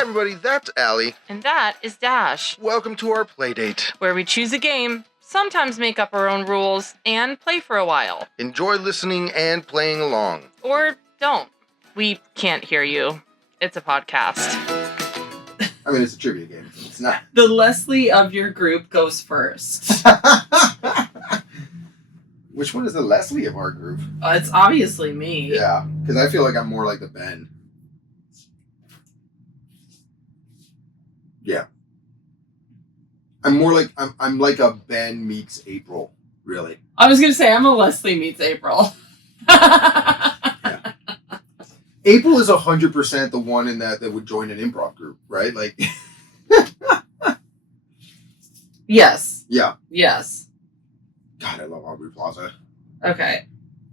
Hi everybody, that's Allie. And that is Dash. Welcome to our playdate, where we choose a game, sometimes make up our own rules, and play for a while. Enjoy listening and playing along. Or don't. We can't hear you. It's a podcast. I mean, it's a trivia game. It's not. The Leslie of your group goes first. Which one is the Leslie of our group? It's obviously me. Yeah, because I feel like I'm more like the Ben. Yeah. I'm more like, I'm like a Ben meets April, really. I was going to say, I'm a Leslie meets April. Yeah. April is 100% the one in that would join an improv group, right? Like. Yes. Yeah. Yes. God, I love Aubrey Plaza. Okay.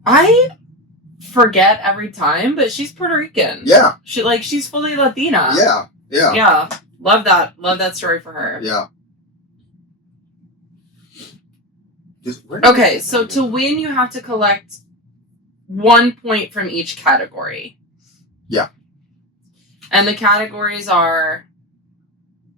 I forget every time, but she's Puerto Rican. Yeah. She's fully Latina. Yeah. Yeah. Yeah. Love that. Love that story for her. Yeah. Okay, so to win, you have to collect 1 point from each category. Yeah. And the categories are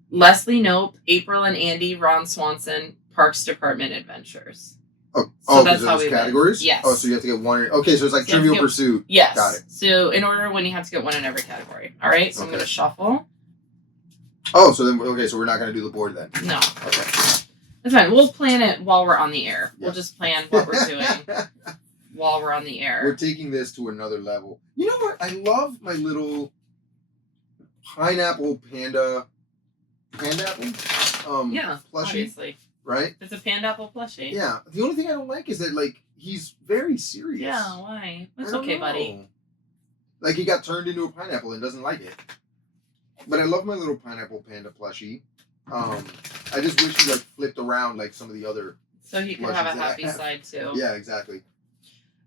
Leslie Knope, April and Andy, Ron Swanson, Parks Department Adventures. So that's how we win. categories? Yes. Oh, so you have to get one. Okay, so it's like Trivial Pursuit. Yes. Got it. So in order to win, you have to get one in every category. All right, so I'm going to shuffle. Oh, so then, okay, so we're not going to do the board then? No. Okay. That's fine. We'll plan it while we're on the air. Yeah. We'll just plan what we're doing while we're on the air. We're taking this to another level. You know what? I love my little pineapple panda Yeah, plushie, obviously. right? It's a Pandaapple plushie. Yeah. The only thing I don't like is that, like, he's very serious. Yeah, why? It's I don't okay, know. buddy. Like, he got turned into a pineapple and doesn't like it. But I love my little pineapple panda plushie. I just wish he, like, flipped around like some of the other. So he could have a happy side, too. Yeah, exactly.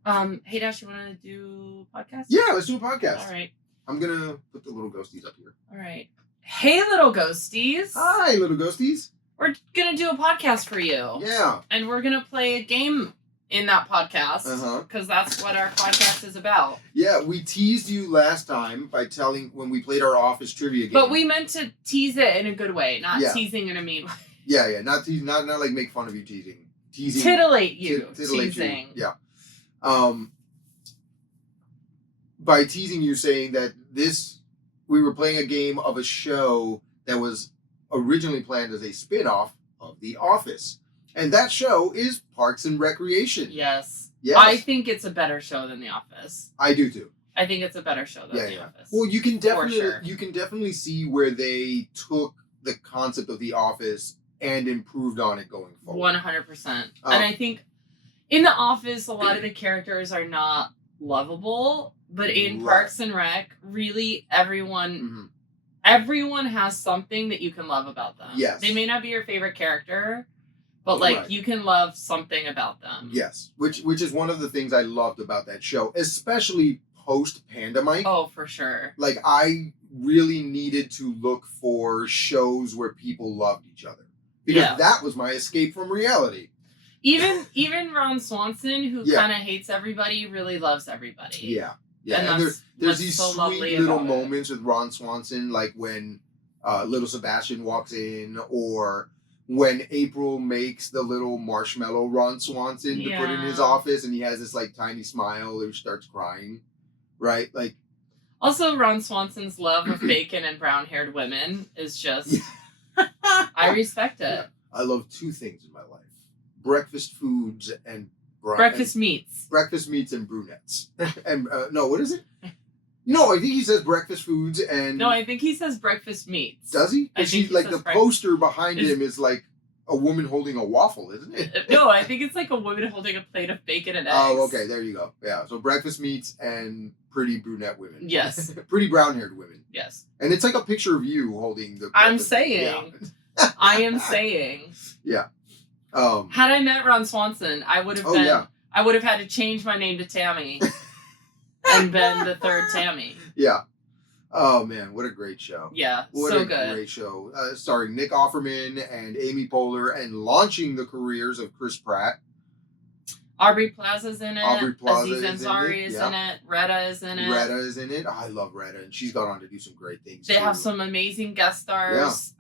Hey, Dash, you want to do podcast? Yeah, let's do a podcast. All right. I'm going to put the little ghosties up here. All right. Hey, little ghosties. Hi, little ghosties. We're going to do a podcast for you. Yeah. And we're going to play a game in that podcast. Uh-huh. Because that's what our podcast is about. Yeah, we teased you last time by telling when we played our office trivia game. But we meant to tease it in a good way, not teasing in a mean way. Yeah, not tease, not like make fun of you teasing. Titillate you. Titillate teasing. you. Yeah. By teasing you, saying that we were playing a game of a show that was originally planned as a spin-off of The Office. And that show is Parks and Recreation. Yes. Yes. I think it's a better show than The Office. I do too. I think it's a better show than The Office. Well, you can sure. definitely see where they took the concept of The Office and improved on it going forward. 100%. And I think in The Office, a lot of the characters are not lovable, but in Parks and Rec, really everyone has something that you can love about them. Yes. They may not be your favorite character, but like you can love something about them. Yes, which is one of the things I loved about that show, especially post Pandemic. Oh, for sure. Like, I really needed to look for shows where people loved each other, because that was my escape from reality. Even Ron Swanson, who kind of hates everybody, really loves everybody. Yeah. Yeah, and there's these so sweet little moments with Ron Swanson, like when little Sebastian walks in, or when April makes the little marshmallow Ron Swanson to put in his office, and he has this like tiny smile and starts crying, right? Like, also Ron Swanson's love of bacon and brown-haired women is just, I respect it. Yeah. I love two things in my life: breakfast foods and breakfast meats. Breakfast meats and brunettes. And no, what is it? No, I think he says breakfast foods and... No, I think he says breakfast meats. Does he? Because she's like the poster behind him is like a woman holding a waffle, isn't it? No, I think it's like a woman holding a plate of bacon and eggs. Oh, okay, there you go. Yeah, so breakfast meats and pretty brunette women. Yes. Pretty brown-haired women. Yes. And it's like a picture of you holding the... I'm saying. Yeah. I am saying. Yeah. Had I met Ron Swanson, I would have I would have had to change my name to Tammy and been the third Tammy. Yeah. Oh man, what a great show. Yeah, what so a good. Great show. Starring Nick Offerman and Amy Poehler, and launching the careers of Chris Pratt. Aubrey Plaza's in it. Aubrey Plaza Aziz is in Ansari it, is yeah. in it. Retta is in it. Retta is in it. I love Retta, and she's gone on to do some great things. They have some amazing guest stars.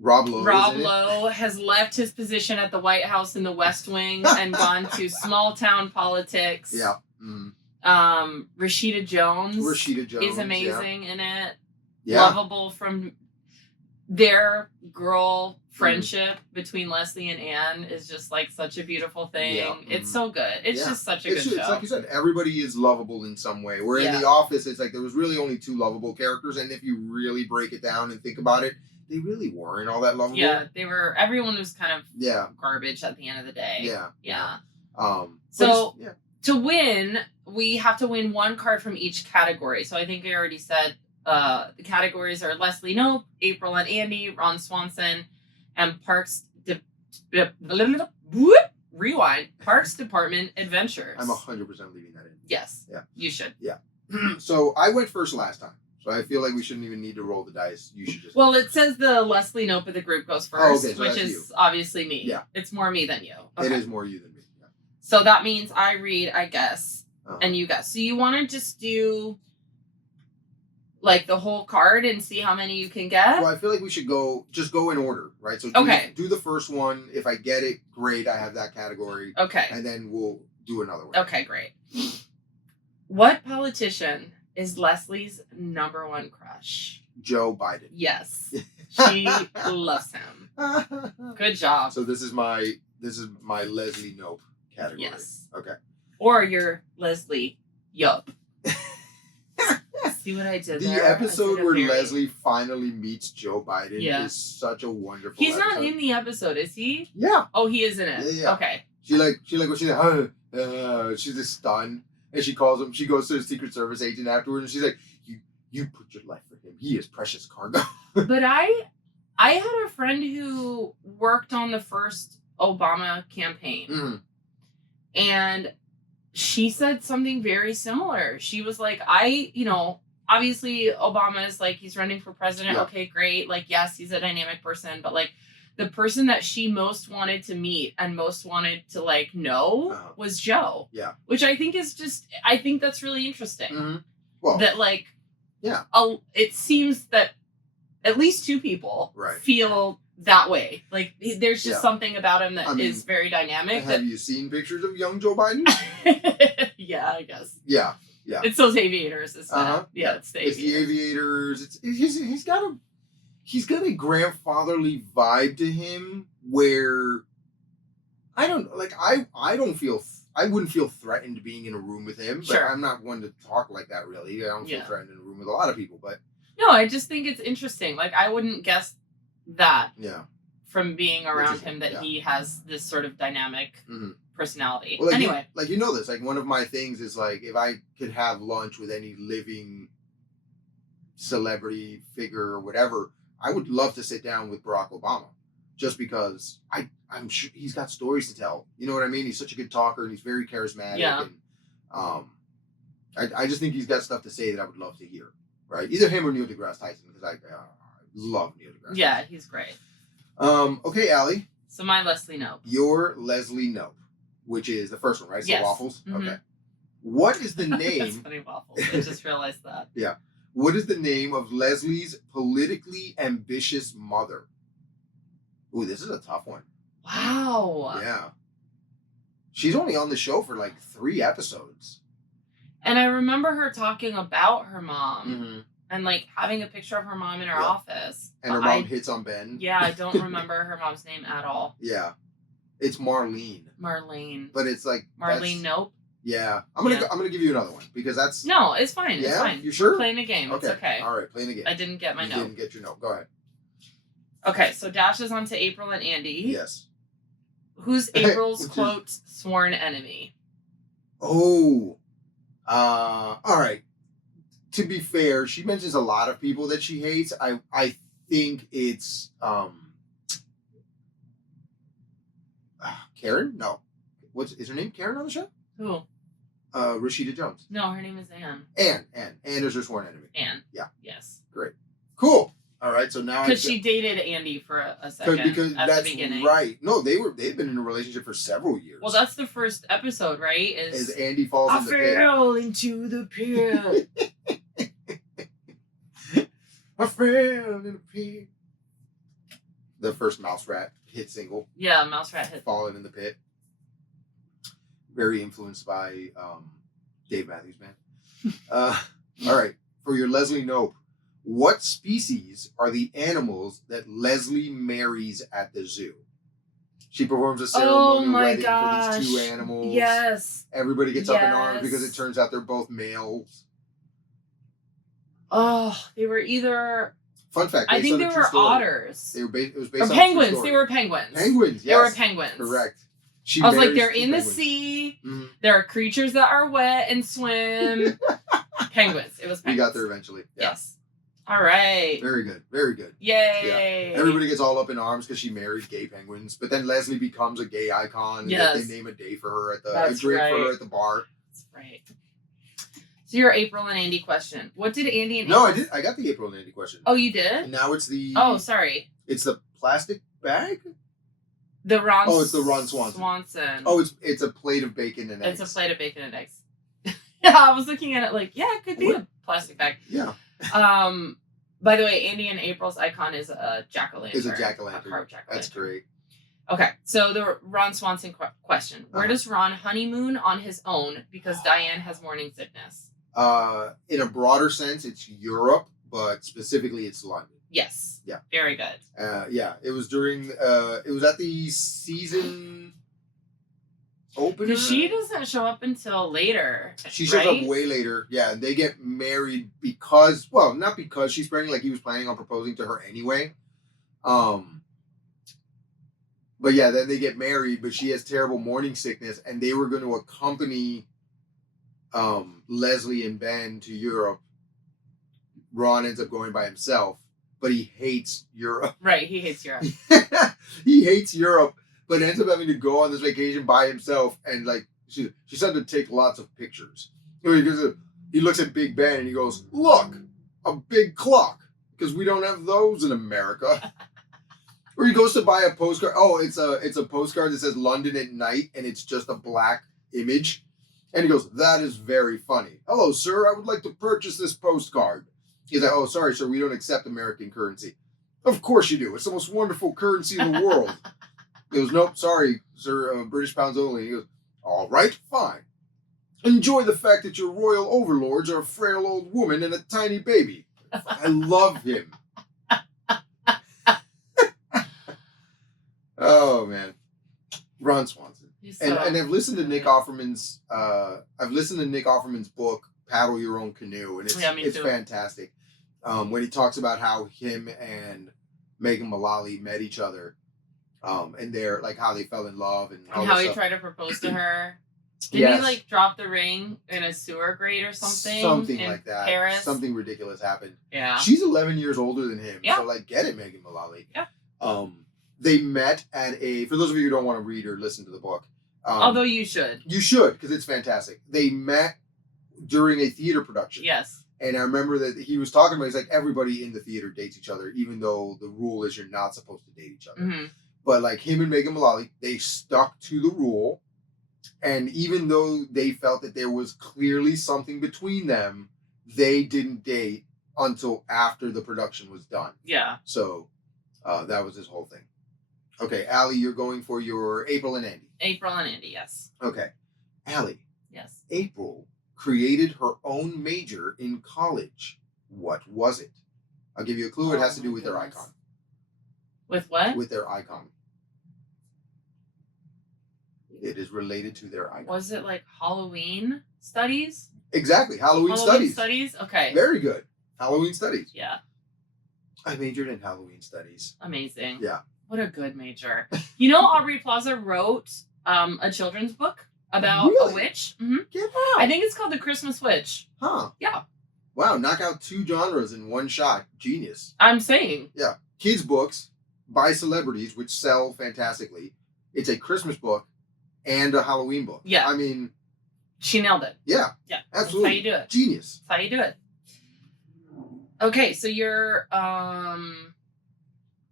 Rob Lowe. Rob Lowe has left his position at the White House in the West Wing and gone to small town politics. Yeah. Mm. Rashida Jones. Is amazing in it. Yeah. Lovable from their girl friendship between Leslie and Anne is just like such a beautiful thing. Yeah. It's so good. It's just such a good show. It's like you said, everybody is lovable in some way. Where in The Office, it's like there was really only 2 lovable characters, and if you really break it down and think about it, they really weren't all that lovable. Yeah, they were. Everyone was kind of garbage at the end of the day. Yeah. So to win, we have to win 1 card from each category. So I think I already said the categories are Leslie Knope, April and Andy, Ron Swanson, and Parks Department Adventures. I'm 100% leaving that in. Yes. Yeah. You should. Yeah. So I went first last time. So I feel like we shouldn't even need to roll the dice. You should just. Well, it says the Leslie Knope of the group goes first, so which is you. Obviously me. Yeah. It's more me than you. Okay. It is more you than me. Yeah. So that means I read, I guess, and you guess. So you want to just do like the whole card and see how many you can get? Well, I feel like we should go in order, right? So do the first one. If I get it, great. I have that category. Okay. And then we'll do another one. Okay, great. What politician is Leslie's number 1 crush? Joe Biden. Yes. She loves him. Good job. So this is my Leslie Knope category. Yes. Okay. Or your Leslie Yup. See what I did there? The episode where Leslie finally meets Joe Biden is such a wonderful He's episode. not in the episode, is he? Yeah. Oh, he is in it. Yeah. Okay. She's just stunned. And she calls him, she goes to the Secret Service agent afterwards, and she's like, you put your life for him. He is precious cargo. But I had a friend who worked on the first Obama campaign. Mm-hmm. And she said something very similar. She was like, obviously Obama is like, he's running for president. Yeah. Okay, great. Like, yes, he's a dynamic person. But like, the person that she most wanted to meet and most wanted to like know was Joe. Yeah. Which I think is I think that's really interesting. Mm-hmm. Well, that like, yeah. It seems that at least 2 people feel that way. Like there's just something about him that is very dynamic. Have you seen pictures of young Joe Biden? Yeah, I guess. Yeah. It's those aviators, isn't it? Yeah, it's the aviators. He's got a grandfatherly vibe to him where I wouldn't feel threatened being in a room with him, but I'm not one to talk like that really. I don't feel threatened in a room with a lot of people, but no, I just think it's interesting. Like I wouldn't guess that from being around him that he has this sort of dynamic personality. Well, anyway. This. Like one of my things is like if I could have lunch with any living celebrity figure or whatever, I would love to sit down with Barack Obama. Just because I'm sure he's got stories to tell. You know what I mean? He's such a good talker and he's very charismatic. Yeah. And I just think he's got stuff to say that I would love to hear. Right? Either him or Neil deGrasse Tyson, because I love Neil deGrasse Tyson. Yeah, he's great. Okay, Allie. So my Leslie Knope. Your Leslie Knope, which is the first one, right? So waffles? Mm-hmm. Okay. What is the name? That's funny, waffles. I just realized that. Yeah. What is the name of Leslie's politically ambitious mother? Ooh, this is a tough one. Wow. Yeah. She's only on the show for like 3 episodes. And I remember her talking about her mom and like having a picture of her mom in her office. And her mom hits on Ben. Yeah, I don't remember her mom's name at all. Yeah. It's Marlene. Marlene. But it's like Marlene Knope. Yeah. I'm gonna give you another one because that's No, it's fine. Yeah? It's fine. You sure? We're playing a game. Okay. It's okay. All right, playing a game. I didn't get my note. You didn't get your note. Go ahead. Okay, so Dash is on to April and Andy. Yes. Who's April's quote sworn enemy? Oh. All right. To be fair, she mentions a lot of people that she hates. I think it's Karen? No. Is her name Karen on the show? Who? Rashida Jones. No, her name is Anne. Anne is her sworn enemy. Anne. Yeah. Yes. Great. Cool. All right, so now Because she dated Andy for a second because at that's the beginning. right. No, they've been in a relationship for several years. Well, that's the first episode, right? As Andy falls I in the pit. fell into the pit. I fell in the pit. The first Mouse Rat hit single. Yeah, Mouse Rat hit. Falling in the Pit. Very influenced by Dave Matthews Band. All right, for your Leslie Knope, what species are the animals that Leslie marries at the zoo? She performs a ceremonial wedding for these two animals. Yes. Everybody gets up in arms because it turns out they're both males. Oh, they were either. Fun fact. I think they were otters. It was based on penguins. They were penguins. Penguins. Yes. They were penguins. Correct. I was like, they're in the sea. Mm-hmm. There are creatures that are wet and swim. Penguins. It was penguins. We got there eventually. Yeah. Yes. All right. Very good. Very good. Yay. Yeah. Everybody gets all up in arms because she married gay penguins. But then Leslie becomes a gay icon. And yes. They name a day for her at the a drink for her at the bar. That's right. So your April and Andy question. What did Andy and No, I did. I got the April and Andy question. Oh, you did? And now it's the... Oh, sorry. It's the plastic bag? The Ron... Oh, it's the Ron Swanson. Oh, it's a plate of bacon and eggs. It's a plate of bacon and eggs. Yeah, I was looking at it like, yeah, it could be a plastic bag. Yeah. By the way, Andy and April's icon is a jack-o'-lantern. Is a jack-o'-lantern. A carved jack-o'-lantern. That's great. Okay, so the Ron Swanson question. Where does Ron honeymoon on his own because Diane has morning sickness? In a broader sense, it's Europe, but specifically it's London. Yes. Yeah. Very good. Yeah, it was during, it was at the season opener. Because she doesn't show up until later. She shows up way later. Yeah, they get married because, well, not because she's pregnant, like he was planning on proposing to her anyway. But yeah, then they get married, but she has terrible morning sickness, and they were going to accompany Leslie and Ben to Europe. Ron ends up going by himself, but he hates Europe. Right, he hates Europe. He hates Europe, but ends up having to go on this vacation by himself, and like she said to take lots of pictures. He looks at Big Ben and he goes, "Look, a big clock, because we don't have those in America." Or he goes to buy a postcard. Oh, it's a postcard that says London at night, and it's just a black image. And he goes, "That is very funny. Hello, sir. I would like to purchase this postcard." He's like, "Oh, sorry, sir. We don't accept American currency." "Of course you do. It's the most wonderful currency in the world." He goes, "Nope, sorry, sir. British pounds only." He goes, "All right, fine. Enjoy the fact that your royal overlords are a frail old woman and a tiny baby." I love him. Oh man, Ron Swanson. And I've listened to Nick Offerman's book Paddle Your Own Canoe, and it's fantastic. When he talks about how him and Megan Mullally met each other, and they're like how they fell in love and how he tried to propose to her. Did he like drop the ring in a sewer grate or something? Something like that. Paris? Something ridiculous happened. Yeah. She's 11 years older than him, yeah. So like get it, Megan Mullally. Yeah. They met at for those of you who don't want to read or listen to the book. Although you should. You should, because it's fantastic. They met during a theater production. Yes. And I remember that he was talking about, he's like, everybody in the theater dates each other, even though the rule is you're not supposed to date each other. Mm-hmm. But like him and Megan Mullally, they stuck to the rule. And even though they felt that there was clearly something between them, they didn't date until after the production was done. Yeah. So that was his whole thing. Okay, Allie, you're going for your April and Andy. April and Andy, yes. Okay. Allie. Yes. April created her own major in college. What was it? I'll give you a clue. It has to do with their icon. With what? With their icon. It is related to their icon. Was it like Halloween studies? Exactly. Halloween studies. Okay. Very good. Halloween studies. Yeah. I majored in Halloween studies. Amazing. Yeah. What a good major. You know, Aubrey Plaza wrote a children's book about a witch. Mm-hmm. Get out. I think it's called The Christmas Witch. Huh. Yeah. Wow, knock out 2 genres in one shot. Genius. I'm saying. Yeah. Kids' books by celebrities, which sell fantastically. It's a Christmas book and a Halloween book. Yeah. I mean... She nailed it. Yeah. Yeah. Absolutely. That's how you do it. Genius. That's how you do it. Okay, so your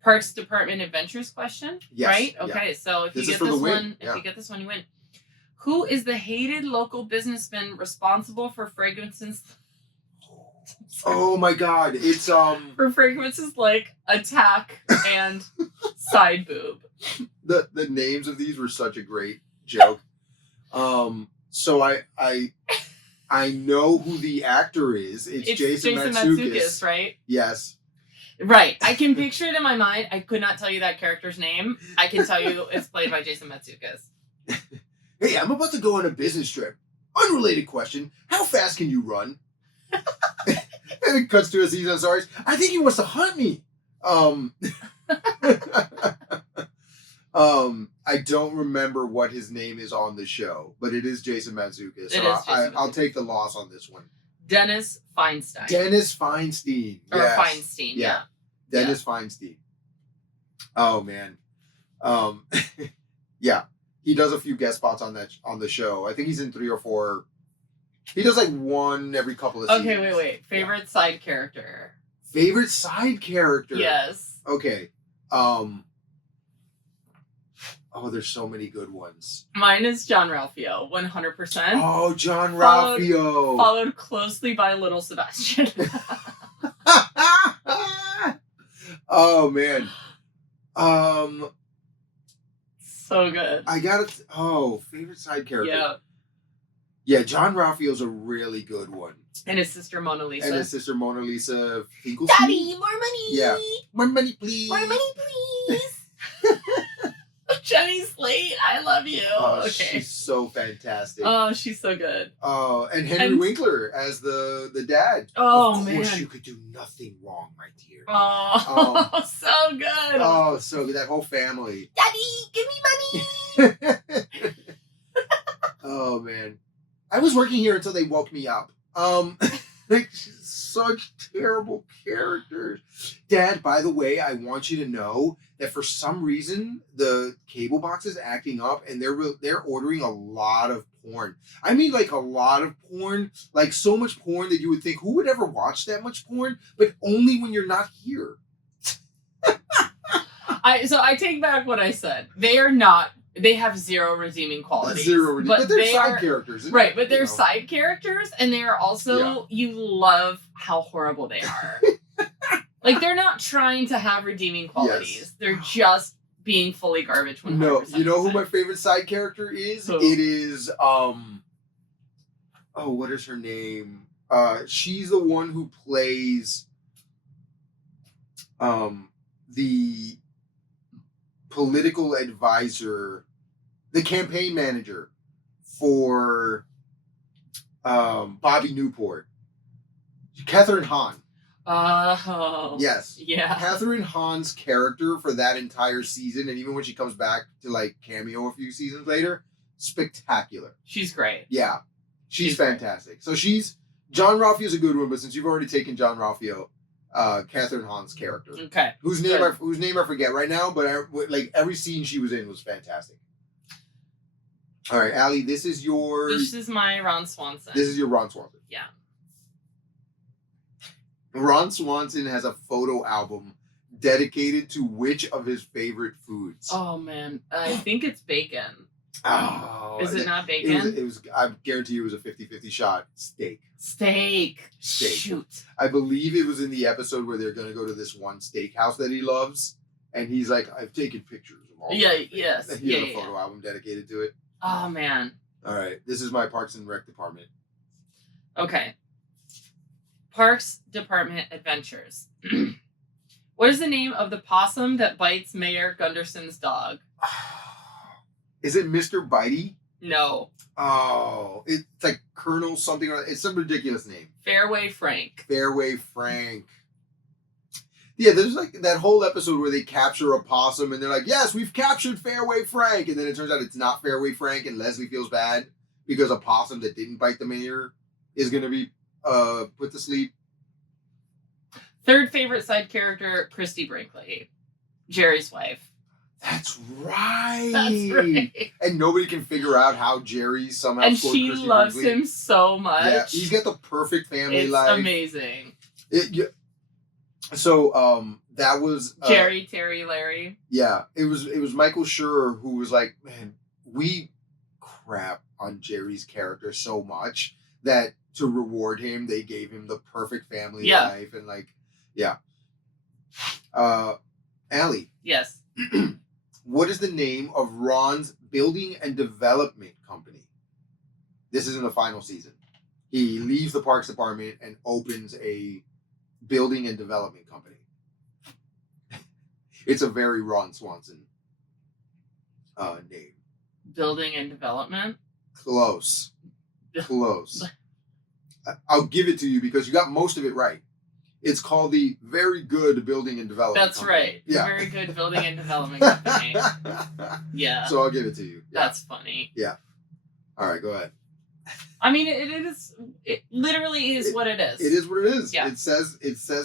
Parks Department Adventures question, Yes, right? yeah. Okay, so if This you is get for the this win, one, yeah. if you get this one, you win. Who is the hated local businessman responsible for fragrances? Oh my God! It's For fragrances like Attack and Side Boob. the names of these were such a great joke. So I know who the actor is. It's Jason Mantzoukas, right? Yes. Right. I can picture it in my mind. I could not tell you that character's name. I can tell you it's played by Jason Mantzoukas. Hey, I'm about to go on a business trip. Unrelated question. How fast can you run? And it cuts to a season. Sorry. I think he wants to hunt me. I don't remember what his name is on the show, but it is Jason Mantzoukas. So I'll take the loss on this one. Dennis Feinstein. Dennis Feinstein. Or Yes. Feinstein, yeah. Dennis Feinstein. Oh man. Yeah. He does a few guest spots on the show. I think he's in 3 or 4. He does like one every couple of seasons. Okay, wait. Favorite side character. Favorite side character. Yes. Okay. Oh, there's so many good ones. Mine is John Ralphio, 100%. Oh, John Ralphio. Followed closely by Little Sebastian. Oh man. So good. I got it. Oh, favorite side character. Yeah. Yeah, John Ralphio's a really good one. And his sister Mona Lisa. Mona Lisa Finkelstein. Daddy, more money. Yeah. More money, please. More money, please. Jenny Slate, I love you. Oh, okay. She's so fantastic. Oh, she's so good. Oh, and Henry Winkler as the dad. Oh, of course man. you could do nothing wrong, my dear. Oh, so good. Oh, so good. That whole family. Daddy, give me money. Oh man, I was working here until they woke me up. Like such terrible characters. Dad, by the way, I want you to know that for some reason the cable box is acting up and they're ordering a lot of porn. I mean, like a lot of porn, like so much porn that you would think who would ever watch that much porn, but only when you're not here. I take back what I said. They have zero redeeming qualities. But they're side characters. Right, but they're side characters, and they are also, you love how horrible they are. Like, they're not trying to have redeeming qualities. Yes. They're just being fully garbage 100%. No, you know who my favorite side character is? Who? It is, what is her name? She's the one who plays, the political advisor, the campaign manager for Bobby Newport. Catherine Hahn. Oh. Yes. Yeah. Catherine Hahn's character for that entire season, and even when she comes back to like cameo a few seasons later, spectacular. She's great. Yeah. She's fantastic. Great. So John Ralphio's a good one, but since you've already taken John Ralphio, Catherine Hahn's character. Okay. Whose name I forget right now, but like every scene she was in was fantastic. All right, Allie, this is my Ron Swanson. This is your Ron Swanson. Yeah. Ron Swanson has a photo album dedicated to which of his favorite foods? Oh man, I think it's bacon. Oh, is it not bacon? It was. I guarantee you, it was a 50-50 shot. Steak. Shoot. I believe it was in the episode where they're going to go to this one steakhouse that he loves, and he's like, "I've taken pictures of all." Yes. And he has a photo album dedicated to it. Oh man. All right, this is my Parks and Rec department. Okay. Parks Department Adventures. What is the name of the possum that bites Mayor Gunderson's dog? Is it Mr. Bitey? No. Oh, it's like Colonel something. It's some ridiculous name. Fairway Frank. Yeah, there's like that whole episode where they capture a possum and they're like, yes, we've captured Fairway Frank. And then it turns out it's not Fairway Frank and Leslie feels bad because a possum that didn't bite the mayor is going to be put to sleep. Third favorite side character, Christy Brinkley, Jerry's wife. That's right. And nobody can figure out how Jerry somehow and scored she Christy loves Brinkley. him so much. Yeah, he's got the perfect family life. It's amazing. So that was Jerry, Terry, Larry. Yeah, it was Michael Schur who was like, man, we crap on Jerry's character so much that to reward him, they gave him the perfect family life and like, yeah. Allie. Yes. What is the name of Ron's building and development company? This is in the final season. He leaves the Parks Department and opens a building and development company. It's a very Ron Swanson name. Building and development? Close. I'll give it to you because you got most of it right. It's called the Very Good Building and Development That's Company. right. Yeah. Very Good Building and Development Company. Yeah. So I'll give it to you. Yeah. That's funny. Yeah. All right, go ahead. I mean, it literally is what it is. It is what it is. Yeah. It says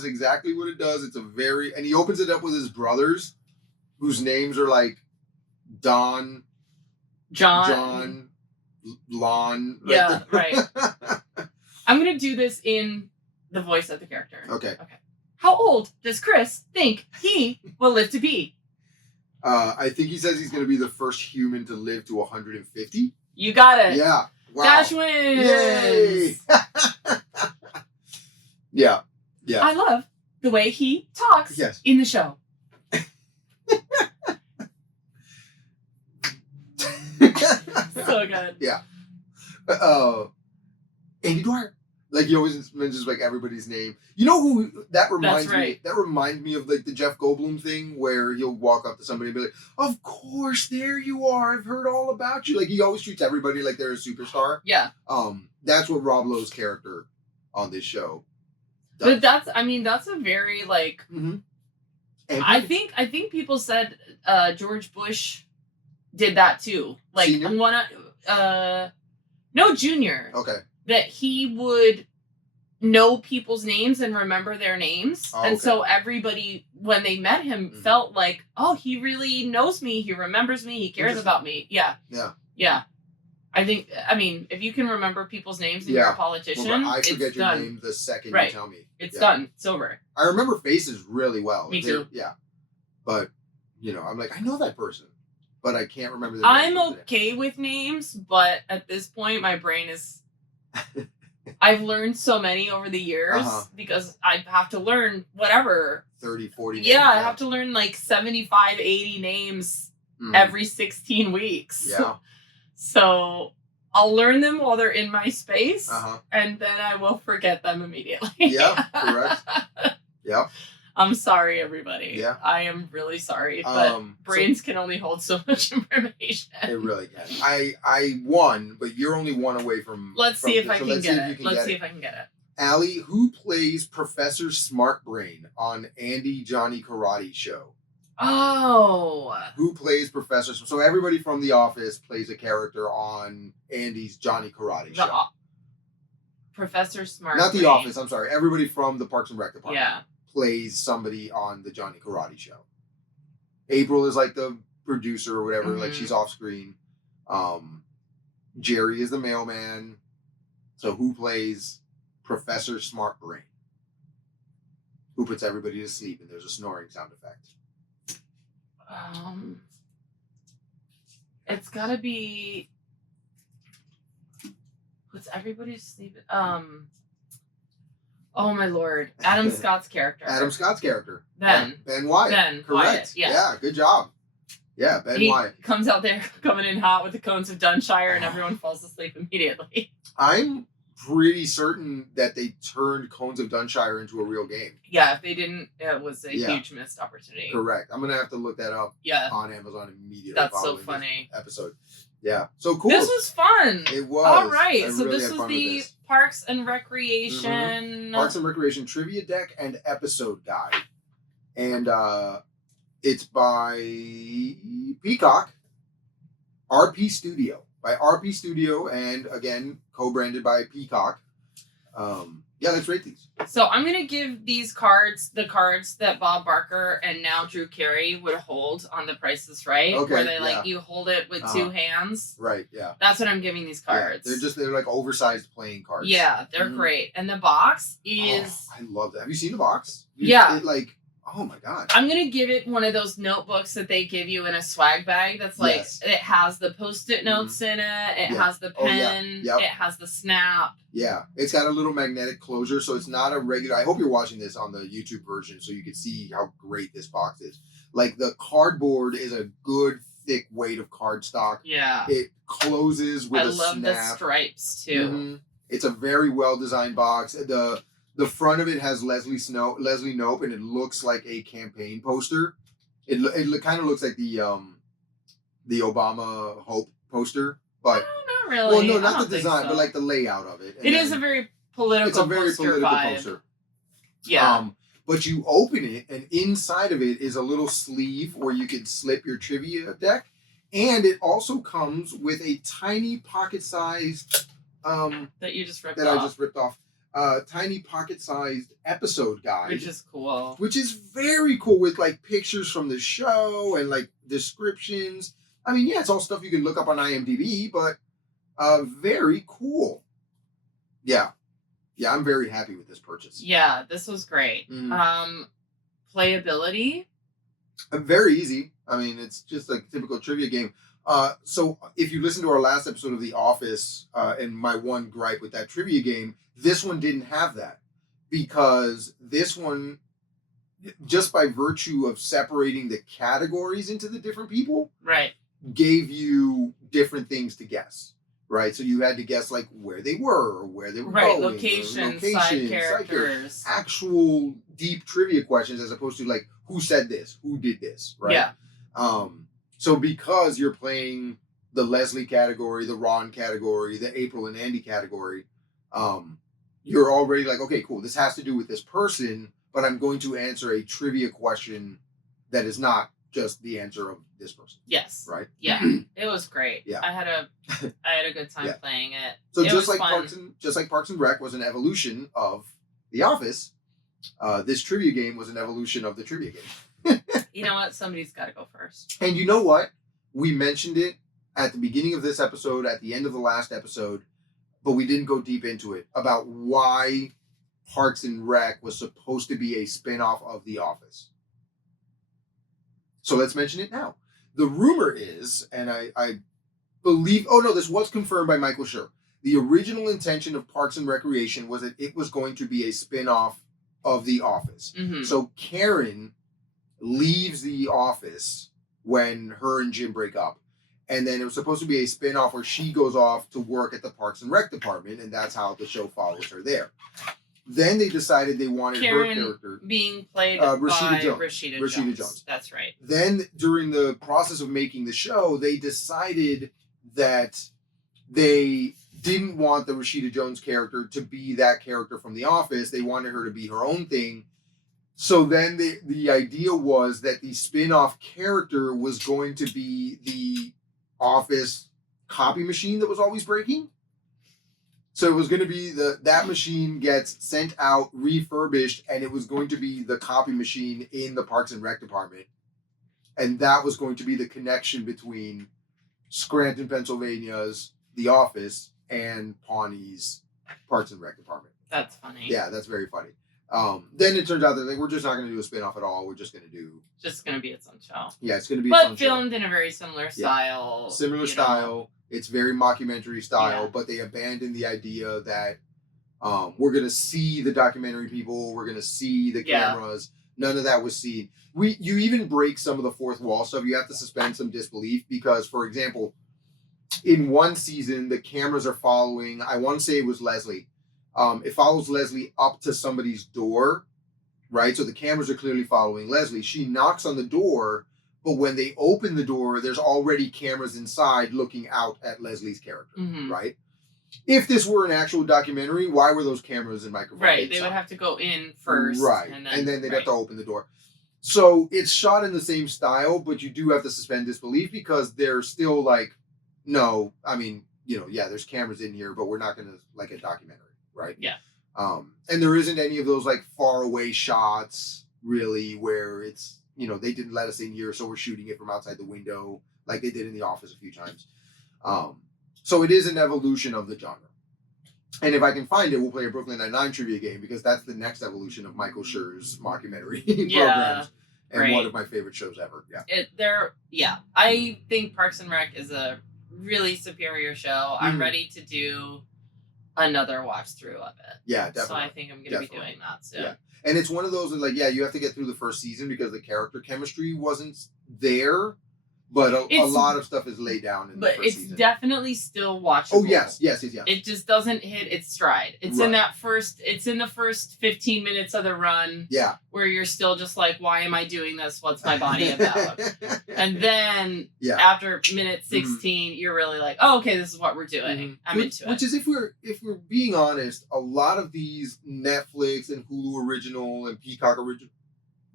exactly what it does. It's and he opens it up with his brothers, whose names are like Don, John, Lon. Right? Yeah, right. I'm going to do this in the voice of the character. Okay. How old does Chris think he will live to be? I think he says he's going to be the first human to live to 150. You got it. Yeah. Wow. Dash wins. Yay. Yeah. I love the way he talks in the show. So good. Yeah. Andy Dwyer. Like he always mentions like everybody's name. You know who that reminds me? That reminds me of like the Jeff Goldblum thing where he'll walk up to somebody and be like, "Of course, there you are. I've heard all about you." Like he always treats everybody like they're a superstar. Yeah. That's what Rob Lowe's character on this show But does. that's a very like. Mm-hmm. I think people said George Bush did that too. Like Senior? No, Junior. Okay. That he would know people's names and remember their names. Oh, and okay. so everybody, when they met him, felt like, oh, he really knows me. He remembers me. He cares about me. Yeah. Yeah. Yeah. I mean, if you can remember people's names and you're a politician, well, I forget it's your done. name the second Right. you tell me. It's done. It's over. I remember faces really well. Me too. Yeah. But, I'm like, I know that person, but I can't remember their I'm name okay with names, but at this point, my brain is... I've learned so many over the years because I have to learn whatever. 30, 40 names. Yeah, I have to learn like 75, 80 names every 16 weeks. Yeah. So I'll learn them while they're in my space and then I will forget them immediately. Yeah, correct. Yep. I'm sorry, everybody. Yeah. I am really sorry, but brains can only hold so much information. It really can. I won, but you're only one away from... Let's see if I can get it. Let's see if I can get it. Allie, who plays Professor Smartbrain on Andy Johnny Karate Show? Oh. Who plays Professor... So everybody from The Office plays a character on Andy's Johnny Karate Show. Professor Smartbrain. Not The Office, I'm sorry. Everybody from the Parks and Rec department. Yeah. Plays somebody on the Johnny Karate Show. April is like the producer or whatever, like she's off screen. Jerry is the mailman. So who plays Professor Smartbrain? Who puts everybody to sleep and there's a snoring sound effect? It's gotta be... Puts everybody to sleep. Oh my lord. Adam Scott's character. Ben Wyatt. Ben Correct. Wyatt, Yeah, good job. Yeah, Ben Wyatt. He comes out there coming in hot with the cones of Dunshire and everyone falls asleep immediately. I'm pretty certain that they turned Cones of Dunshire into a real game. Yeah, if they didn't, it was a huge missed opportunity. Correct. I'm going to have to look that up on Amazon immediately. That's so funny. Episode. Yeah. So cool. This was fun. It was. All right. So really this was the Parks and Recreation. Parks and Recreation Trivia Deck and Episode Guide. And it's by Peacock. RP Studio. By RP Studio and, again, co-branded by Peacock. Yeah, let's rate these. So I'm gonna give these cards the cards that Bob Barker and now Drew Carey would hold on The Price is Right, Okay, where they like you hold it with two hands. Right. Yeah. That's what I'm giving these cards. Yeah, they're like oversized playing cards. Yeah, they're great, and the box is. Oh, I love that. Have you seen the box? Yeah. Oh my god. I'm gonna give it one of those notebooks that they give you in a swag bag. That's like it has the post-it notes in it. It has the pen. It has the snap. Yeah, it's got a little magnetic closure, so it's not a regular. I hope you're watching this on the YouTube version, so you can see how great this box is. Like the cardboard is a good thick weight of cardstock. Yeah, it closes with a snap. I love the stripes too. Mm-hmm. It's a very well designed box. The front of it has Leslie Knope, and it looks like a campaign poster. It kind of looks like the Obama Hope poster, but not really. Well, no, not the design, but like the layout of it. It is a very political. It's a very political poster. Yeah. But you open it, and inside of it is a little sleeve where you can slip your trivia deck, and it also comes with a tiny pocket-sized that you just ripped that off. I just ripped off. Tiny pocket-sized episode guide, which is cool. Which is very cool with like pictures from the show and like descriptions. I mean, yeah, it's all stuff you can look up on IMDb, but very cool. Yeah, I'm very happy with this purchase. Yeah, this was great. Playability, very easy. I mean, it's just like a typical trivia game. So if you listen to our last episode of The Office, and my one gripe with that trivia game, this one didn't have that, because this one, just by virtue of separating the categories into the different people, right, gave you different things to guess, right? So you had to guess like where they were or where they were going, location, side characters, actual deep trivia questions, as opposed to like who said this, who did this, right? Yeah. So because you're playing the Leslie category, the Ron category, the April and Andy category, you're already like, okay, cool, this has to do with this person, but I'm going to answer a trivia question that is not just the answer of this person. Yes. Right? Yeah. It was great. Yeah. I had a good time playing it. So it just like Parks and Rec was an evolution of The Office, this trivia game was an evolution of the trivia game. You know what? Somebody's got to go first. And you know what? We mentioned it at the beginning of this episode, at the end of the last episode, but we didn't go deep into it, about why Parks and Rec was supposed to be a spinoff of The Office. So let's mention it now. The rumor is, and I believe, this was confirmed by Michael Schur. The original intention of Parks and Recreation was that it was going to be a spinoff of The Office. Mm-hmm. So Karen leaves The Office when her and Jim break up. And then it was supposed to be a spinoff where she goes off to work at the Parks and Rec department, and that's how the show follows her there. Then they decided they wanted Karen her character being played by Rashida Jones. That's right. Then during the process of making the show, they decided that they didn't want the Rashida Jones character to be that character from The Office. They wanted her to be her own thing. So then the idea was that the spin-off character was going to be the Office copy machine that was always breaking. So it was going to be that machine gets sent out, refurbished, and it was going to be the copy machine in the Parks and Rec department. And that was going to be the connection between Scranton, Pennsylvania's The Office and Pawnee's Parks and Rec department. That's funny. Yeah, that's very funny. Then it turns out that we're just not going to do a spin-off at all. We're just going to do... Just going to be its own show. Yeah, it's going to be its own show. But filmed in a very similar style. Similar style. It's very mockumentary style, but they abandoned the idea that we're going to see the documentary people, we're going to see the cameras. None of that was seen. You even break some of the fourth wall stuff. You have to suspend some disbelief because, for example, in one season, the cameras are following, I want to say it was Leslie. It follows Leslie up to somebody's door, right? So the cameras are clearly following Leslie. She knocks on the door, but when they open the door, there's already cameras inside looking out at Leslie's character, right? If this were an actual documentary, why were those cameras and microphones? Right, they would have to go in first. Right, and then they'd have to open the door. So it's shot in the same style, but you do have to suspend disbelief because they're still like, no, I mean, there's cameras in here, but we're not going to like a documentary, right? Yeah. And there isn't any of those like far away shots really where it's, they didn't let us in here, so we're shooting it from outside the window like they did in The Office a few times. So it is an evolution of the genre. And if I can find it, we'll play a Brooklyn Nine-Nine trivia game because that's the next evolution of Michael Schur's mockumentary programs. And one of my favorite shows ever. Yeah. I think Parks and Rec is a really superior show. I'm ready to do another watch through of it. Yeah, definitely. So I think I'm going to be doing that soon. Yeah. And it's one of those that, like, you have to get through the first season because the character chemistry wasn't there. But a lot of stuff is laid down in the first season. But it's definitely still watchable. Oh, yes. It just doesn't hit its stride. It's in the first 15 minutes of the run. Yeah. Where you're still just like, why am I doing this? What's my body about? And then after minute 16, you're really like, oh, okay, this is what we're doing. I'm into it. Which is, if we're being honest, a lot of these Netflix and Hulu original and Peacock original,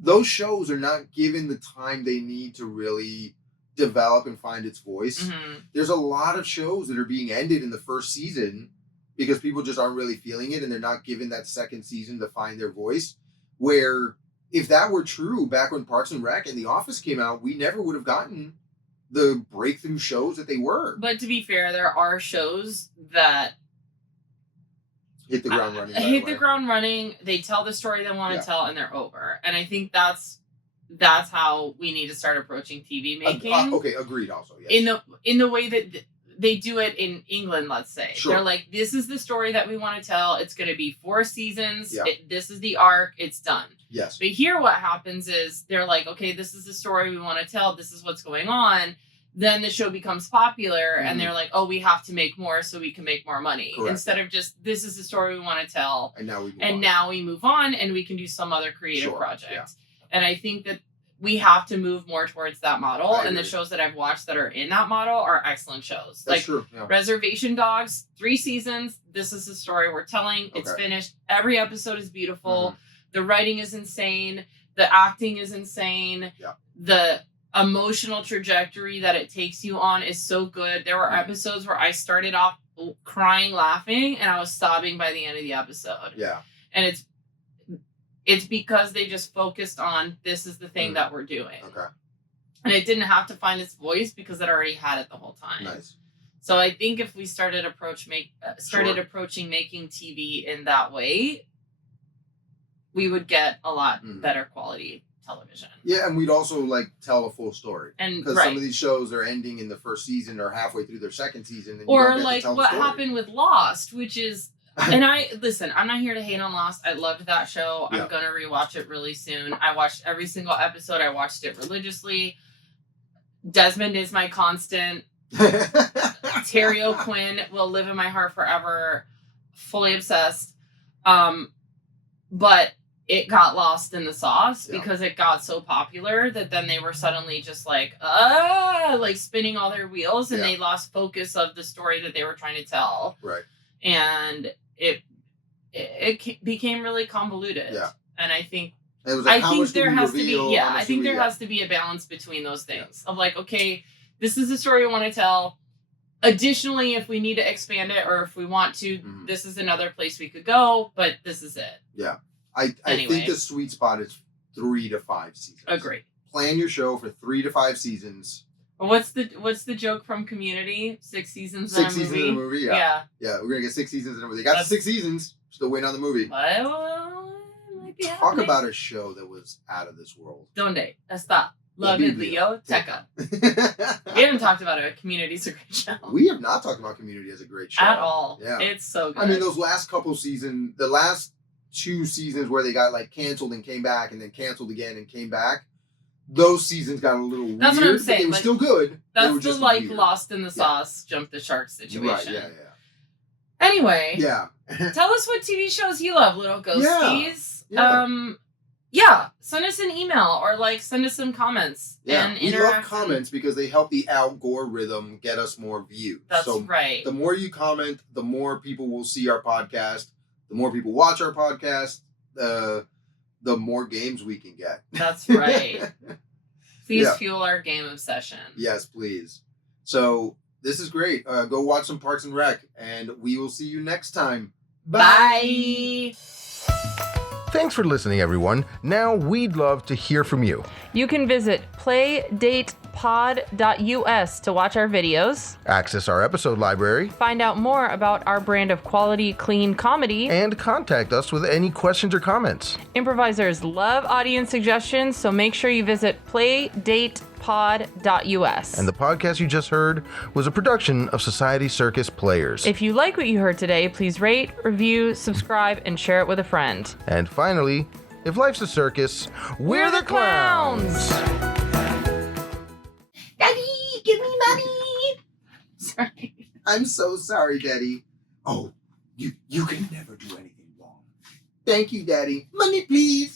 those shows are not given the time they need to really develop and find its voice. There's a lot of shows that are being ended in the first season because people just aren't really feeling it and they're not given that second season to find their voice. Where if that were true back when Parks and Rec and The Office came out, we never would have gotten the breakthrough shows that they were. But to be fair, there are shows that hit the ground running. The ground running. They tell the story they want to tell and they're over. And I think that's how we need to start approaching TV making. Okay, agreed also, yes. In the way that they do it in England, let's say. Sure. They're like, this is the story that we want to tell. It's going to be 4 seasons. Yeah. This is the arc. It's done. Yes. But here what happens is they're like, okay, this is the story we want to tell. This is what's going on. Then the show becomes popular and they're like, oh, we have to make more so we can make more money. Correct. Instead of just, this is the story we want to tell. And now we move on and we can do some other creative project. Yeah. And I think that we have to move more towards that model. And the shows that I've watched that are in that model are excellent shows. That's true. Yeah. Reservation Dogs, 3 seasons. This is the story we're telling. Okay. It's finished. Every episode is beautiful. The writing is insane. The acting is insane. Yeah. The emotional trajectory that it takes you on is so good. There were episodes where I started off crying, laughing, and I was sobbing by the end of the episode. Yeah. And it's because they just focused on, this is the thing that we're doing. Okay. And it didn't have to find its voice because it already had it the whole time. Nice. So I think if we started approaching making TV in that way, we would get a lot better quality television. Yeah, and we'd also tell a full story. And because some of these shows are ending in the first season or halfway through their second season. And or like what happened with Lost, which is... And I'm not here to hate on Lost. I loved that show. I'm going to rewatch it really soon. I watched every single episode. I watched it religiously. Desmond is my constant. Terry O'Quinn will live in my heart forever. Fully obsessed. But it got lost in the sauce because it got so popular that then they were suddenly just like spinning all their wheels and they lost focus of the story that they were trying to tell. Right. And it became really convoluted. Yeah. And I think there has to be a balance between those things of like, okay, this is the story we want to tell. Additionally, if we need to expand it or if we want to, this is another place we could go, but this is it. Yeah. I think the sweet spot is 3 to 5 seasons. Agree. Plan your show for 3 to 5 seasons. What's the joke from Community? 6 seasons. 6 seasons in a movie. Yeah. We're gonna get 6 seasons in a movie. They got 6 seasons. Still waiting on the movie. Well, might be Talk happening. about a show that was out of this world. Donde está la biblioteca? We haven't talked about it. Community's a great show. We have not talked about Community as a great show at all. Yeah, it's so good. I mean, those last couple seasons, the last 2 seasons where they got canceled and came back, and then canceled again and came back. Those seasons got a little weird. That's what I'm saying. They were still good. That's the weird. Lost in the sauce, jump the shark situation. Right, yeah. Anyway. Yeah. Tell us what TV shows you love, little ghosties. Yeah. Send us an email or send us some comments. Yeah. And we love comments because they help the algorithm get us more views. That's right. The more you comment, the more people will see our podcast. The more people watch our podcast, the more games we can get. That's right. Please fuel our game obsession. Yes, please. So this is great. Go watch some Parks and Rec, and we will see you next time. Bye. Thanks for listening, everyone. Now we'd love to hear from you. You can visit playdatepod.us to watch our videos, Access our episode library, find out more about our brand of quality, clean comedy. and contact us with any questions or comments. Improvisers love audience suggestions, so make sure you visit playdatepod.us. And the podcast you just heard was a production of Society Circus Players. If you like what you heard today, please rate, review, subscribe, and share it with a friend. And finally, if life's a circus, we're the clowns! Daddy, give me money. Sorry. I'm so sorry, Daddy. Oh, you can never do anything wrong. Thank you, Daddy. Money, please.